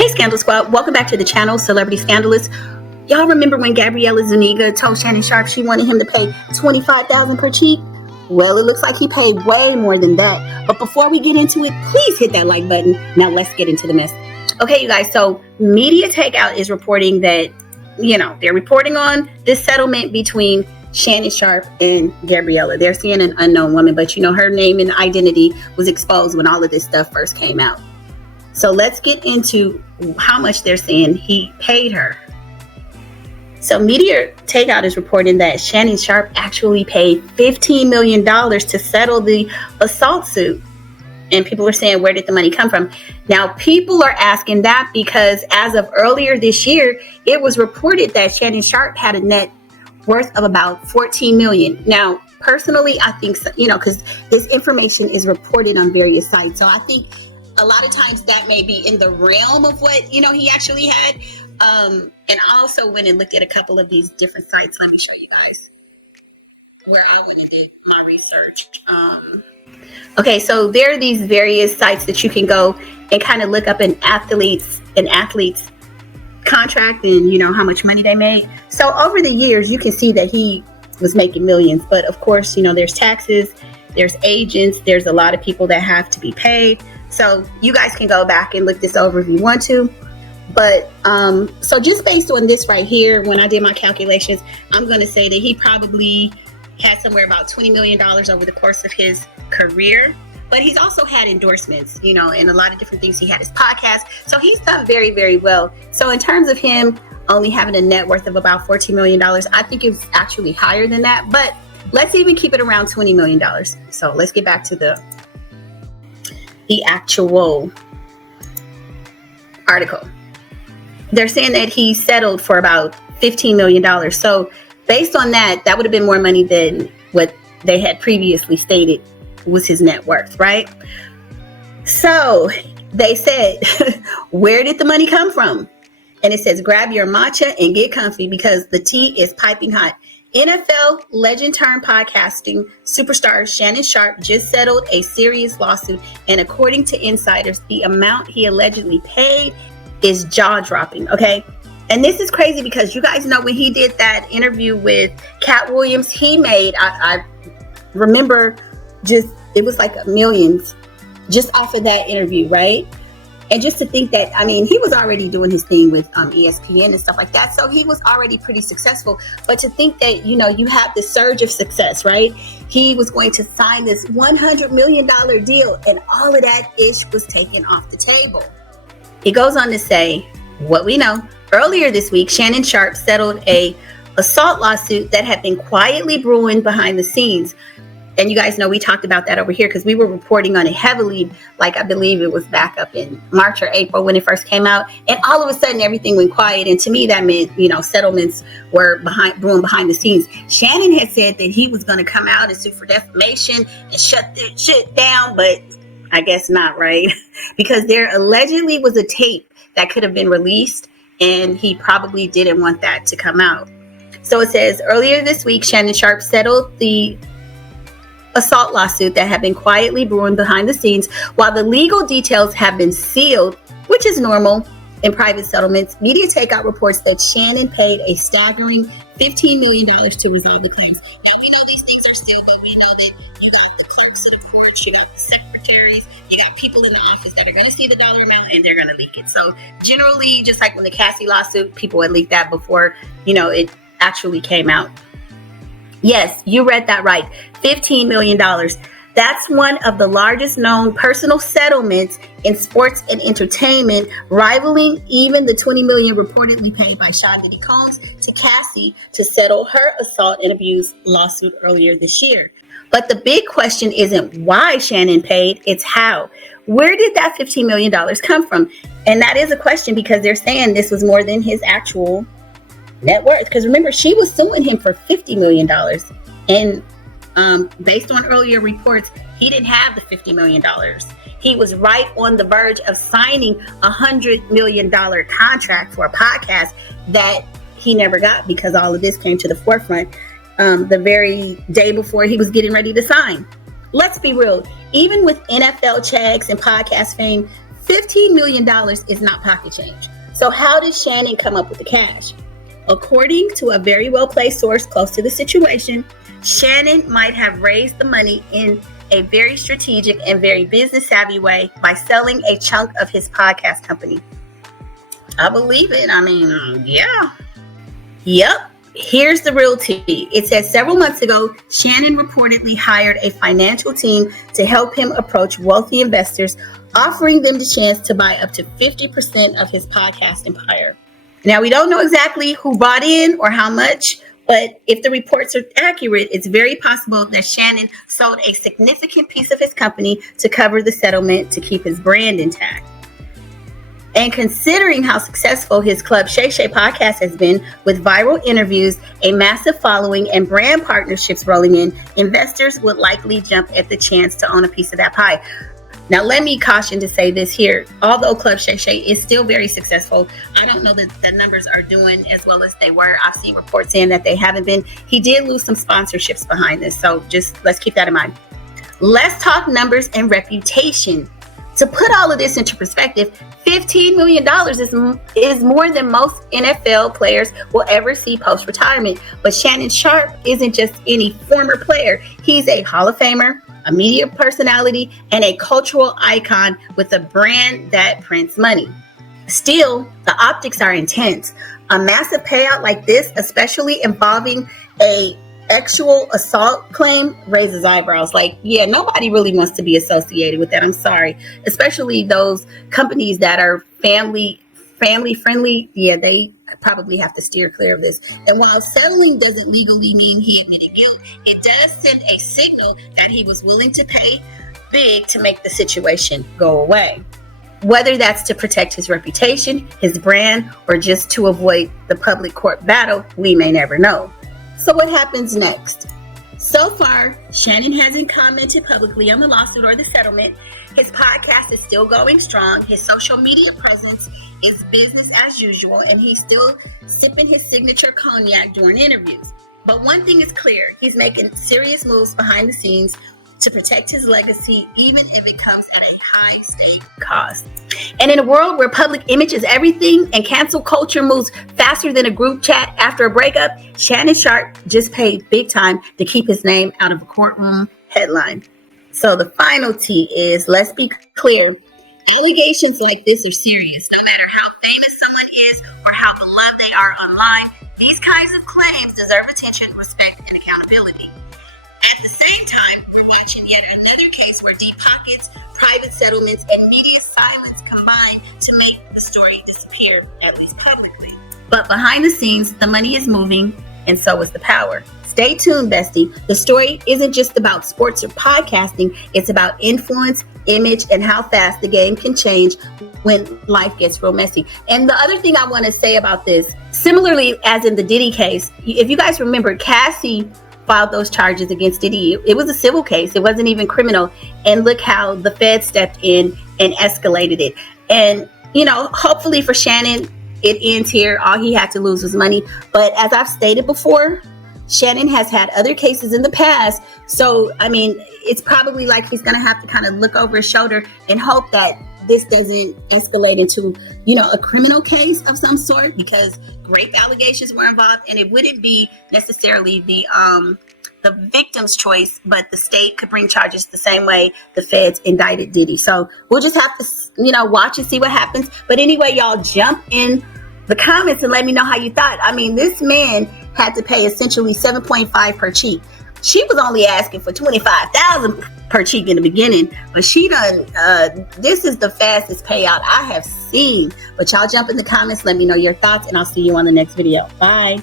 Hey Scandal Squad, welcome back to the channel, Celebrity Scandalous. Y'all remember when Gabriella Zuniga told Shannon Sharpe she wanted him to pay $25,000 per cheek? Well, it looks like he paid way more than that. But before we get into it, please hit that like button. Now let's get into the mess. Okay, you guys, so Media Takeout is reporting that, they're reporting on this settlement between Shannon Sharpe and Gabriella. They're seeing an unknown woman, but her name and identity was exposed when all of this stuff first came out. So let's get into how much they're saying he paid her. So Media Takeout is reporting that Shannon Sharpe actually paid $15 million to settle the assault suit. And people are saying, where did the money come from? Now, people are asking that because as of earlier this year, it was reported that Shannon Sharpe had a net worth of about $14 million. Now, personally, I think, because this information is reported on various sites. So I think a lot of times that may be in the realm of what, he actually had. And I also went and looked at a couple of these different sites. Let me show you guys where I went and did my research. Okay, so there are these various sites that you can go and kind of look up an athlete's contract and, how much money they made. So over the years, you can see that he was making millions. But of course, there's taxes, there's agents, there's a lot of people that have to be paid. So you guys can go back and look this over if you want to. But so just based on this right here, when I did my calculations, I'm going to say that he probably had somewhere about $20 million over the course of his career. But he's also had endorsements, and a lot of different things. He had his podcast. So he's done very, very well. So in terms of him only having a net worth of about $14 million, I think it's actually higher than that. But let's even keep it around $20 million. So let's get back to the actual article. They're saying that he settled for about $15 million. So based on that, that would have been more money than what they had previously stated was his net worth, right? So they said, where did the money come from? And it says, grab your matcha and get comfy because the tea is piping hot. NFL legend turned podcasting superstar Shannon Sharpe just settled a serious lawsuit. And according to insiders, the amount he allegedly paid is jaw-dropping, okay? And this is crazy because you guys know when he did that interview with Cat Williams, he made, I remember it was like millions just off of that interview, right? And just to think that, he was already doing his thing with ESPN and stuff like that. So he was already pretty successful. But to think that, you have the surge of success, right? He was going to sign this $100 million deal and all of that ish was taken off the table. He goes on to say, what we know, earlier this week, Shannon Sharpe settled a assault lawsuit that had been quietly brewing behind the scenes. And you guys know we talked about that over here because we were reporting on it heavily, like I believe it was back up in March or April when it first came out. And all of a sudden, everything went quiet. And to me, that meant, settlements were brewing behind the scenes. Shannon had said that he was going to come out and sue for defamation and shut that shit down. But I guess not, right? Because there allegedly was a tape that could have been released. And he probably didn't want that to come out. So it says, earlier this week, Shannon Sharpe settled the assault lawsuit that had been quietly brewing behind the scenes. While the legal details have been sealed, which is normal in private settlements, Media Takeout reports that Shannon paid a staggering $15 million to resolve the claims. And we know these things are still, but we know that you got the clerks of the courts, you got the secretaries, you got people in the office that are going to see the dollar amount and they're going to leak it. So generally, just like when the Cassie lawsuit, people had leaked that before, it actually came out. Yes, you read that right. $15 million. That's one of the largest known personal settlements in sports and entertainment, rivaling even the $20 million reportedly paid by Sean Diddy Combs to Cassie to settle her assault and abuse lawsuit earlier this year. But the big question isn't why Shannon paid, it's how. Where did that $15 million come from? And that is a question because they're saying this was more than his actual net worth. Because remember, she was suing him for $50 million. And based on earlier reports, he didn't have the $50 million. He was right on the verge of signing a $100 million contract for a podcast that he never got because all of this came to the forefront the very day before he was getting ready to sign. Let's be real. Even with NFL checks and podcast fame, $15 million is not pocket change. So how did Shannon come up with the cash? According to a very well-placed source close to the situation, Shannon might have raised the money in a very strategic and very business-savvy way by selling a chunk of his podcast company. I believe it. I mean, yeah. Yep. Here's the real tea. It says several months ago, Shannon reportedly hired a financial team to help him approach wealthy investors, offering them the chance to buy up to 50% of his podcast empire. Now, we don't know exactly who bought in or how much, but if the reports are accurate, it's very possible that Shannon sold a significant piece of his company to cover the settlement to keep his brand intact. And considering how successful his club Shay Shay podcast has been, with viral interviews, a massive following, and brand partnerships rolling in, investors would likely jump at the chance to own a piece of that pie. Now, let me caution to say this here. Although Club Shay Shay is still very successful, I don't know that the numbers are doing as well as they were. I've seen reports saying that they haven't been. He did lose some sponsorships behind this, so just let's keep that in mind. Let's talk numbers and reputation. To put all of this into perspective, $15 million is more than most NFL players will ever see post-retirement. But Shannon Sharpe isn't just any former player. He's a Hall of Famer, a media personality, and a cultural icon with a brand that prints money. Still, the optics are intense. A massive payout like this, especially involving a actual assault claim, raises eyebrows. Like, yeah, nobody really wants to be associated with that. I'm sorry. Especially those companies that are family friendly. Yeah, they probably have to steer clear of this. And while settling doesn't legally mean he admitted guilt, it does send a signal that he was willing to pay big to make the situation go away. Whether that's to protect his reputation, his brand, or just to avoid the public court battle, we may never know. So what happens next? So far, Shannon hasn't commented publicly on the lawsuit or the settlement. His podcast is still going strong. His social media presence is business as usual, and he's still sipping his signature cognac during interviews. But one thing is clear, he's making serious moves behind the scenes to protect his legacy, even if it comes at a high-stake cost. And in a world where public image is everything and cancel culture moves faster than a group chat after a breakup, Shannon Sharpe just paid big time to keep his name out of a courtroom headline. So the final T is, let's be clear, allegations like this are serious. No matter how famous someone is or how beloved they are online, these kinds of claims deserve attention, respect, and accountability. At the same time, we're watching yet another case where deep pockets, private settlements, and media silence combine to make the story disappear, at least publicly. But behind the scenes, the money is moving, and so is the power. Stay tuned, bestie. The story isn't just about sports or podcasting. It's about influence, image, and how fast the game can change when life gets real messy. And the other thing I want to say about this, similarly as in the Diddy case, if you guys remember, Cassie filed those charges against Diddy. It was a civil case. It wasn't even criminal. And look how the Fed stepped in and escalated it. And, you know, hopefully for Shannon, it ends here. All he had to lose was money. But as I've stated before, Shannon has had other cases in the past. So, I mean, it's probably like he's going to have to kind of look over his shoulder and hope that this doesn't escalate into, you know, a criminal case of some sort, because rape allegations were involved, and it wouldn't be necessarily the victim's choice, but the state could bring charges the same way the feds indicted Diddy. So we'll just have to, you know, watch and see what happens. But anyway, y'all jump in the comments and let me know how you thought. I mean, this man had to pay essentially $7.5 per cheek. She was only asking for $25,000 per cheek in the beginning, but she done, this is the fastest payout I have seen. But y'all jump in the comments, let me know your thoughts, and I'll see you on the next video. Bye.